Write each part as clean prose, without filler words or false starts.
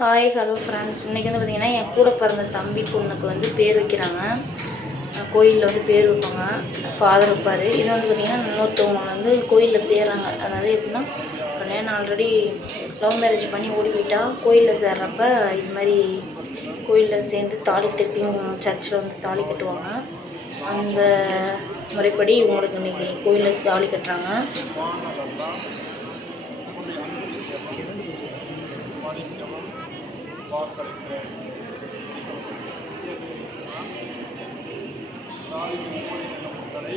Hi hello friends. இன்றைக்கி வந்து பார்த்திங்கன்னா என் கூட பிறந்த தம்பி பொண்ணுக்கு வந்து பேர் வைக்கிறாங்க. கோயிலில் வந்து பேர் வைப்பாங்க, ஃபாதர் வைப்பார். இது வந்து பார்த்திங்கன்னா இன்னொருத்தவங்க வந்து கோயிலில் சேர்றாங்க. அதாவது எப்படின்னா, கல்யாணம் ஆல்ரெடி லவ் மேரேஜ் பண்ணி ஓடி போயிட்டா கோயிலில் சேர்றப்ப இது மாதிரி கோயிலில் சேர்ந்து தாலி திருப்பியும் சர்ச்சில் வந்து தாலி கட்டுவாங்க. அந்த முறைப்படி இவங்களுக்கு இன்றைக்கி கோயிலில் தாலி கட்டுறாங்க. வாக்களிக்கிறேன். மக்களை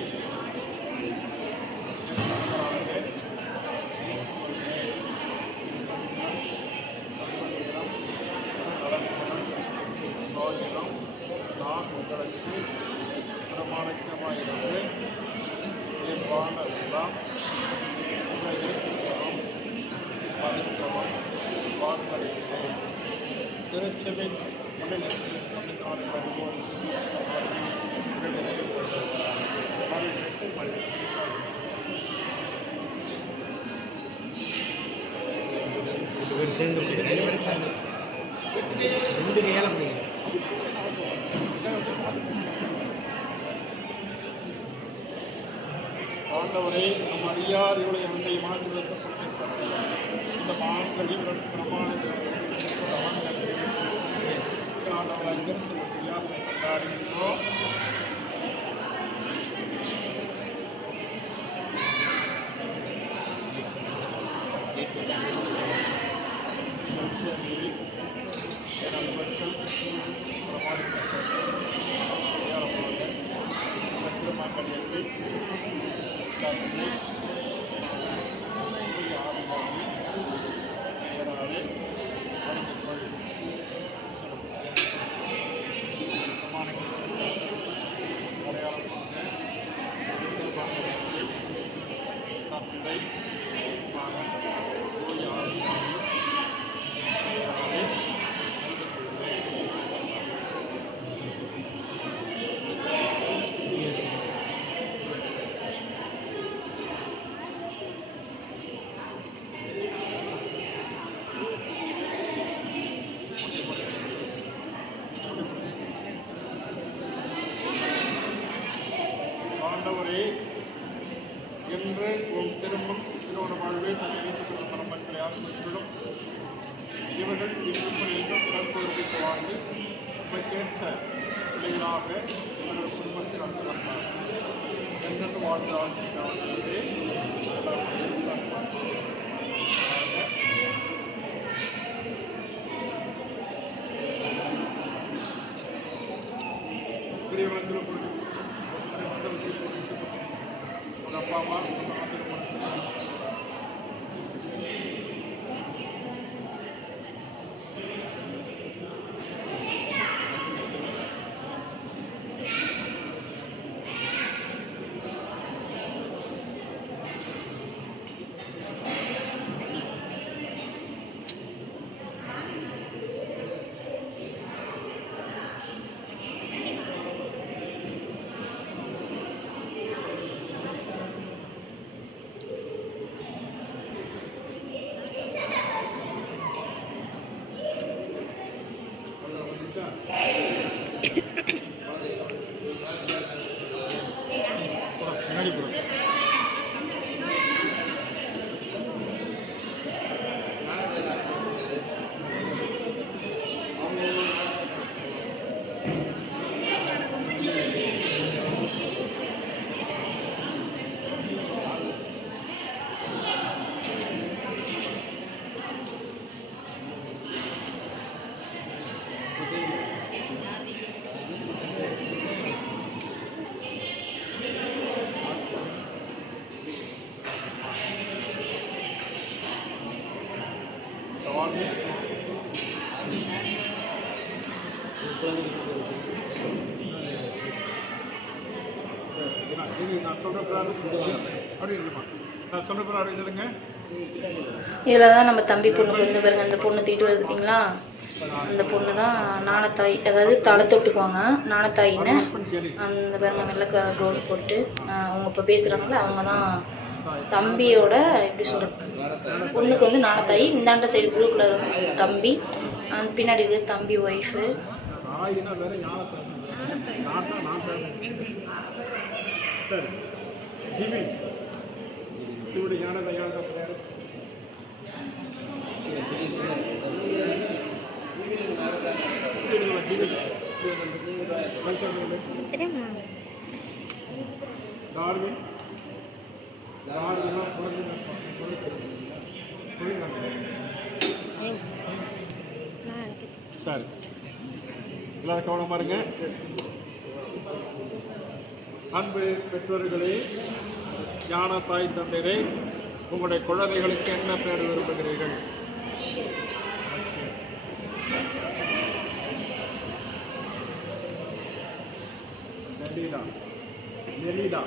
நான் உங்களுக்கு பிரமாணிக்கமாயிருந்து என் வாழ்நாளெல்லாம் வாக்களிக்கிறேன். திருச்சபை மண்டலத்தில் தமிழ்நாடு வருவோம் ஆண்டவரை நம் அறியார் இவளை அண்டை மாற்றிவிடப்பட்டிருக்கிறது. இந்த மான்கள் இவர்கள் பிரமாணங்கள் ஆண்டவரை அங்கிருந்து கொண்டாடுகின்றோம். ஆண்டவரே, என்று உன் திரும்பும் திருமண வாழ்வை இணைத்துக்கொண்ட மரமக்களை ஆசிரியர்களும் இவர்கள் இன்றும் பிறப்பதற்கு வாழ்ந்து உண்மைக்கேற்ற பிள்ளைகளாக இவர்கள் குடும்பத்தில் அங்கு வந்தார். என்றென்று வாழ்ந்து ஆட்சியாளர்களே பெரியவர்களும் அப்பா அம்மா இதில் தான் நம்ம தம்பி பொண்ணுக்கு வந்து பாருங்க, அந்த பொண்ணு தீட்டு வருது பார்த்தீங்களா? அந்த பொண்ணு தான் நாணத்தாய், அதாவது தலை தொட்டுக்குவாங்க நாணத்தாயின்னு. அந்த பாருங்க நல்ல கவுன் போட்டு அவங்க இப்போ பேசுகிறாங்களே அவங்க தான் தம்பியோட எப்படி சொல்கிறது, பொண்ணுக்கு வந்து நாணத்தாயி. இந்தாண்ட சைடு ப்ளூ கலர் வந்து தம்பி, அந்த பின்னாடி இருக்குது தம்பி ஒய்ஃபு. ஆயினா வேற யாரை நான் சரி ஜிமி இப்படி ஞானத்தை யாரை பேர் டார்வின் டார்வினா சரி எல்லாரும் கவனமாக இருங்க. அன்பு பெற்றோர்களே, ஞான தாய் தந்தையரே, உங்களுடைய குழந்தைகளுக்கு என்ன பெயர் விரும்புகிறீர்கள்? நெலிடா நெலிடா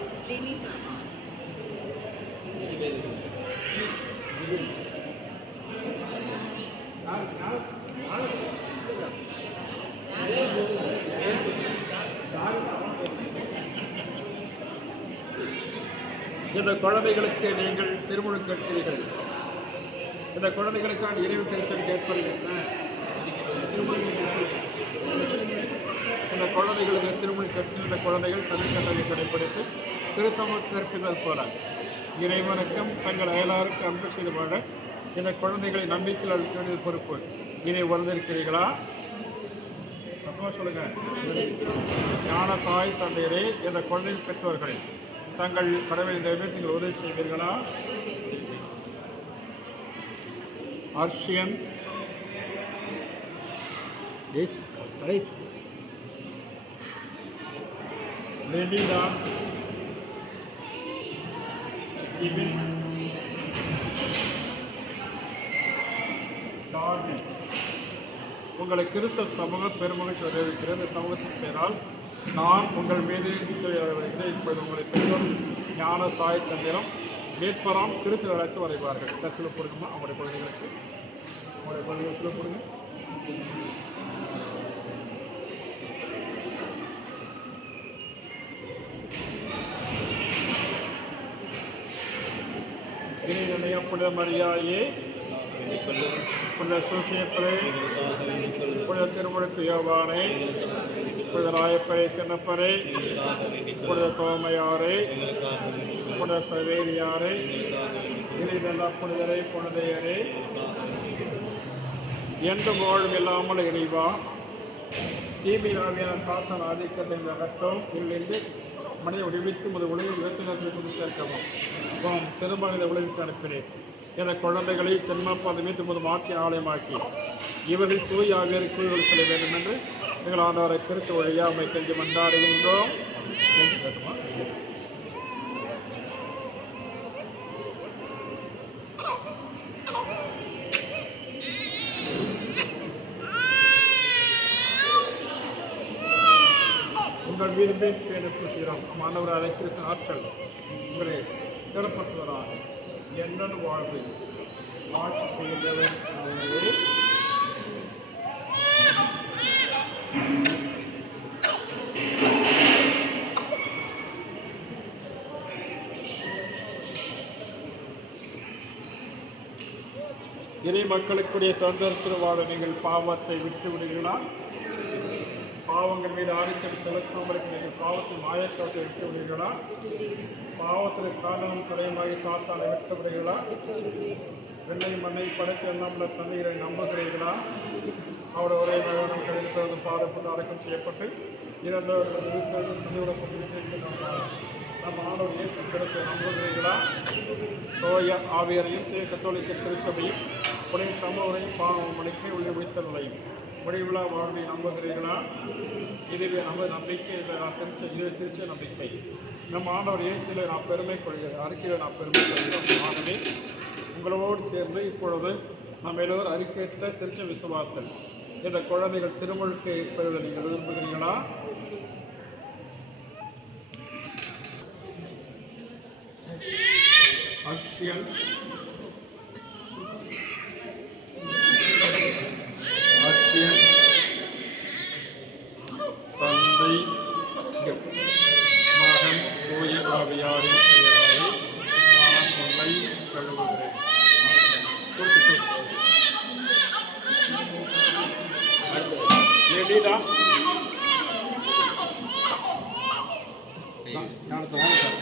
இந்த குழந்தைகளுக்கு நீங்கள் திருமணம் கேட்கிறீர்கள். இந்த குழந்தைகளுக்கான இறைவு திருச்சல் கேட்பீர்கள். இந்த குழந்தைகளுக்கு திருமணம் கேட்டு இந்த குழந்தைகள் தனித்தன்மையை கடைப்பிடித்து திருத்தமத்திற்கு போகிறாங்க. இறைவனுக்கும் தங்கள் அயலாருக்கு அன்பு செய்து வாழ இந்த குழந்தைகளை நம்பிக்கையில் அளிக்க பொறுப்பு. இதை உணர்ந்திருக்கிறீர்களா? சொல்லுங்க. ஞான தாய் தந்தையரே, இந்த குழந்தை பெற்றோர்கள் தங்கள் கடவுளை நிறைவேற்றி நீங்கள் உதவி செய்வீர்களா? ஆர்ஷியன் லெனிடா டார்வின், உங்களை கிறிஸ்தவ சமூகம் பெருமகிழ்ச்சி வரவேற்கிறது. இந்த சமூகத்தின் பெயரால் நான் உங்கள் மீது இப்போது உங்களை பெற்றோர் ஞான தாய் தந்திரம் வேட்பராம் கிறிஸ்துவ அழைத்து வரைவார்கள். சில கொடுக்குமா அவங்களுடைய குழந்தைகளுக்கு சில கொடுங்க. இணைய புனித மரியாயே, புனித சூசியப்பரே, புனித திருமுழுக்கு யோவானே, புனித ராயப்பரே சின்னப்பரே, புனித தோமையாரே, புனித சவேரியாரே, இணைதல்லா புனிதரை புனிதையரே, எந்த வாழ்வு இல்லாமல் இறைவா, தீமையாவியான சாத்தன் ஆதிக்கத்தை அகற்றோம். இதிலிருந்து மனித விடுவித்து முது உலகில் உயர்த்தினத்தை கொண்டு சேர்க்கவும் சிறுமனித உலகிற்கு அனுப்பினேன். என குழந்தைகளை ஜென்மப்பாதை மீது முது மாற்றி ஆலயமாக்கி இவர்கள் தூய் ஆகியோரை கூறுகள் செல்ல வேண்டும் என்று எங்கள் ஆண்டவரை கிறிஸ்து வழியாக அம்மை செஞ்சு மன்றாடுகின்றோம். உங்கள் வீடுமே பேருக்கு செய்கிறோம். மாணவர் அதை கிறிஸ்து ஆற்றல் உங்களை சிறப்பற்றுவராக என்னென்னு வாழ்வு ஆட்சி செய்கின்றவர். இறை மக்களுக்குரிய சுதந்திரத்தில் வாழ நீங்கள் பாவத்தை விட்டு விடுகிறீர்களா? பாவங்கள் மீது ஆதிக்கம் செலுத்தாமல் நீங்கள் பாவத்தின் மாயத்தோட்டை விட்டு விடுகிறீர்களா? பாவத்திற்கு காரணம் துறையமாகி சாத்தானை விட்டு விடுகிறீர்களா? வெள்ளை மண்ணை படைத்து எண்ணாமல தண்ணீரை நம்புகிறீர்களா? அவருடைய ஒரே மகனும் கழிப்பது பாதப்பட்டு அடக்கம் செய்யப்பட்டு இறந்தவர்கள் தண்ணிவிடப்பட்டு நம் ஆண்டவர் இயேசு கிறிஸ்துவை நம்புகிறீர்களா? தூய ஆவியரையும் கத்தோலிக்க திருச்சபையும் புனித சமூகரையும் பாவம் மணிக்கை உள்ள விழித்தலையும் முடிவிழா வாழ்வை நம்புகிறீர்களா? இதுவே நமது நம்பிக்கை. இது திருச்ச நம்பிக்கை. நம் ஆண்டவர் இயேசுவில் நாம் பெருமை கொள்கிறோம். அறிக்கையில் நாம் பெருமை கொள்கிறோம். ஆகவே உங்களோடு சேர்ந்து இப்பொழுது நம்ம எல்லோரும் அறிக்கையிட்ட திருச்ச விசுவாசல் இந்த குழந்தைகள் திருமுழுக்கு பெறுவதை நீங்கள் விரும்புகிறீர்களா? ஆர்ஷியன் தந்தை மகன் தூய ஆவியாரின் பெயராலே நான் உன்னை கழுவுகிறேன். லேடிடா ஞானத்தை வாங்க சார்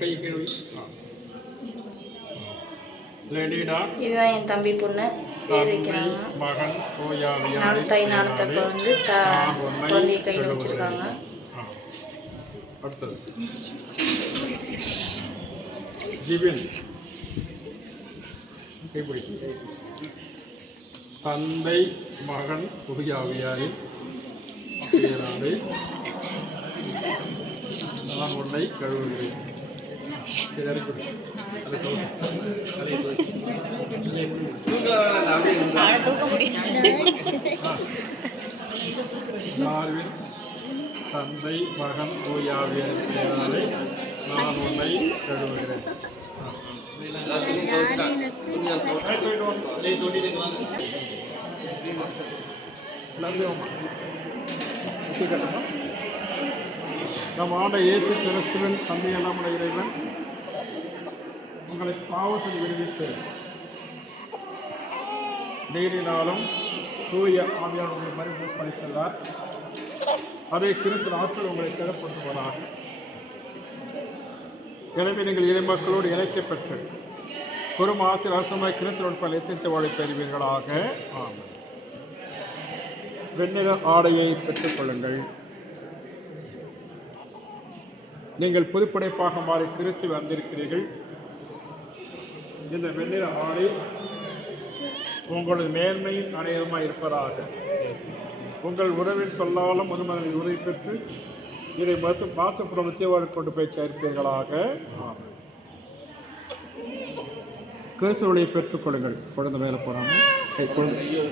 கை கேள்வி லேடிடா இதுதான் என் தம்பி பொண்ணு பேர் வைக்கிறாங்க. மகன் ஓயாவியா நாளத்தப்ப வந்து குழந்தைய கையில் வச்சுருக்காங்க. அடுத்தது ஜிபின் கைப்பிடி தந்தை மகன் ஓயாவியாரின் பேராலே நான் உன்னை கழுவுகிறேன். டார்வின் தந்தை மகன் ஓயாவியாரின் பேராலே நான் உன்னை கழுவுகிறேன். நம் ஆண்ட இயேசு கிறிஸ்துவின் தந்தையெல்லாம் இறைவன் உங்களை பாவத்தில் விடுவித்து நீரினாலும் தூய ஆவியால் உங்களை மறுபடித்தார். அதை கிறிஸ்து ஆற்றல் உங்களை திறப்படுத்துவதாக. எனவே நீங்கள் இறைமக்களோடு இணைக்கப் பெற்று குறும் ஆசிரியர் அரசமாய் கிறிஸ்துவோடு பல எத்தித்த வாழை பெறுவீர்களாக. ஆமாம். வெண்ணிற ஆடையை பெற்றுக் கொள்ளுங்கள். நீங்கள் புதுப்படைப்பாக மாறி கிறிஸ்து வந்திருக்கிறீர்கள். இந்த வெண்ணிற ஆடை உங்களது மேன்மையின் அடையாளமாக இருப்பதாக. உங்கள் உறவில் சொல்லாலும் முதுமகனை உதவி பெற்று இதை மாசுப்புறமத்தியோடு கொண்டு போய் சேர்ப்பீர்களாக. கிறிஸ்துவனை பெற்றுக் கொள்ளுங்கள். குழந்தை மேலே போகிறாங்க.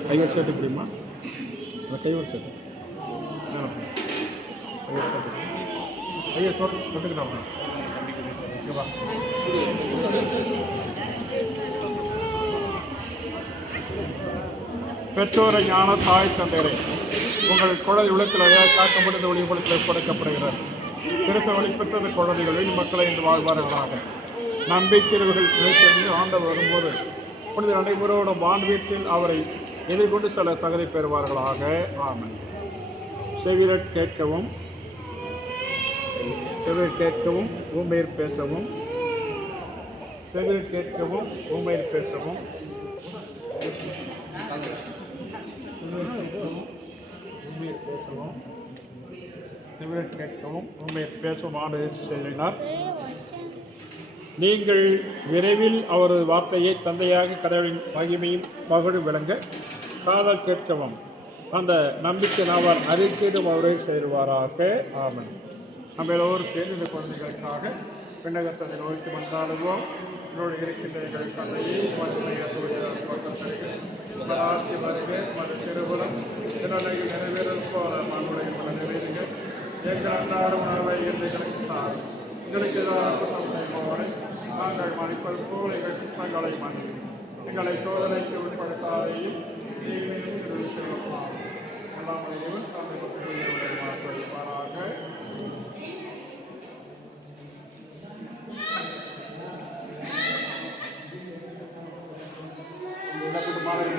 கையோடு சேர்த்து முடியுமா? கையோடு சேர்த்து தொட்டுக்கிட்டாங்க. பெற்றோரை ஞான தாய் தந்தையரை உங்கள் குழந்தை உள்ளத்தில் அழையாக காக்கப்பட்டது ஒளிபடத்தில் கொடுக்கப்படுகிறது. கிறிஸ்தவ வழி பெற்றது குழந்தைகளின் மக்களை இன்று வாழ்வார்களாக. நம்பிக்கையவர்கள் நினைத்திருந்து ஆண்டவர் வரும்போது புனித நடைமுறையோட வான் வீட்டில் அவரை எதிர்கொண்டு செல்ல தகுதி பெறுவார்களாக. ஆமென். செவிரட் கேட்கவும் ஊமையர் பேசவும். செவிரட் கேட்கவும் ஊமையர் பேசவும். செவிரட் கேட்கவும் ஊமையர் பேசவும் ஆண்டு செய்தார். நீங்கள் விரைவில் அவரது வார்த்தையை தந்தையாக கடவுளின் மகிமையும் மகளும் விளங்க காதல் கேட்கவும் அந்த நம்பிக்கை நாவார் அறிக்கையிடும் அவரை சேருவாராக. ஆமென். நம்ம எல்லோரும் சேர்ந்து இந்த குழந்தைகளுக்காக விண்ணகத்தை நோக்கி மன்றாடுவோம். என்னோடு இருக்கின்ற எங்கள் தந்தையை ஆட்சி வருக மது திருவுளம் என்னுடைய நிறைவேறும் போல மனுடைய பல நிறைவேறுக. எங்கள் அன்றாட உணவை எங்களுக்கு தான் எங்களுக்கு எதிராக நாங்கள் மதிப்பது போல் எங்கள் குற்றங்களை மன்னி எங்களை சோதனைக்கு உட்படுத்தாதையும் எல்லாம் மாற்றிப்பாராக. மாதிரி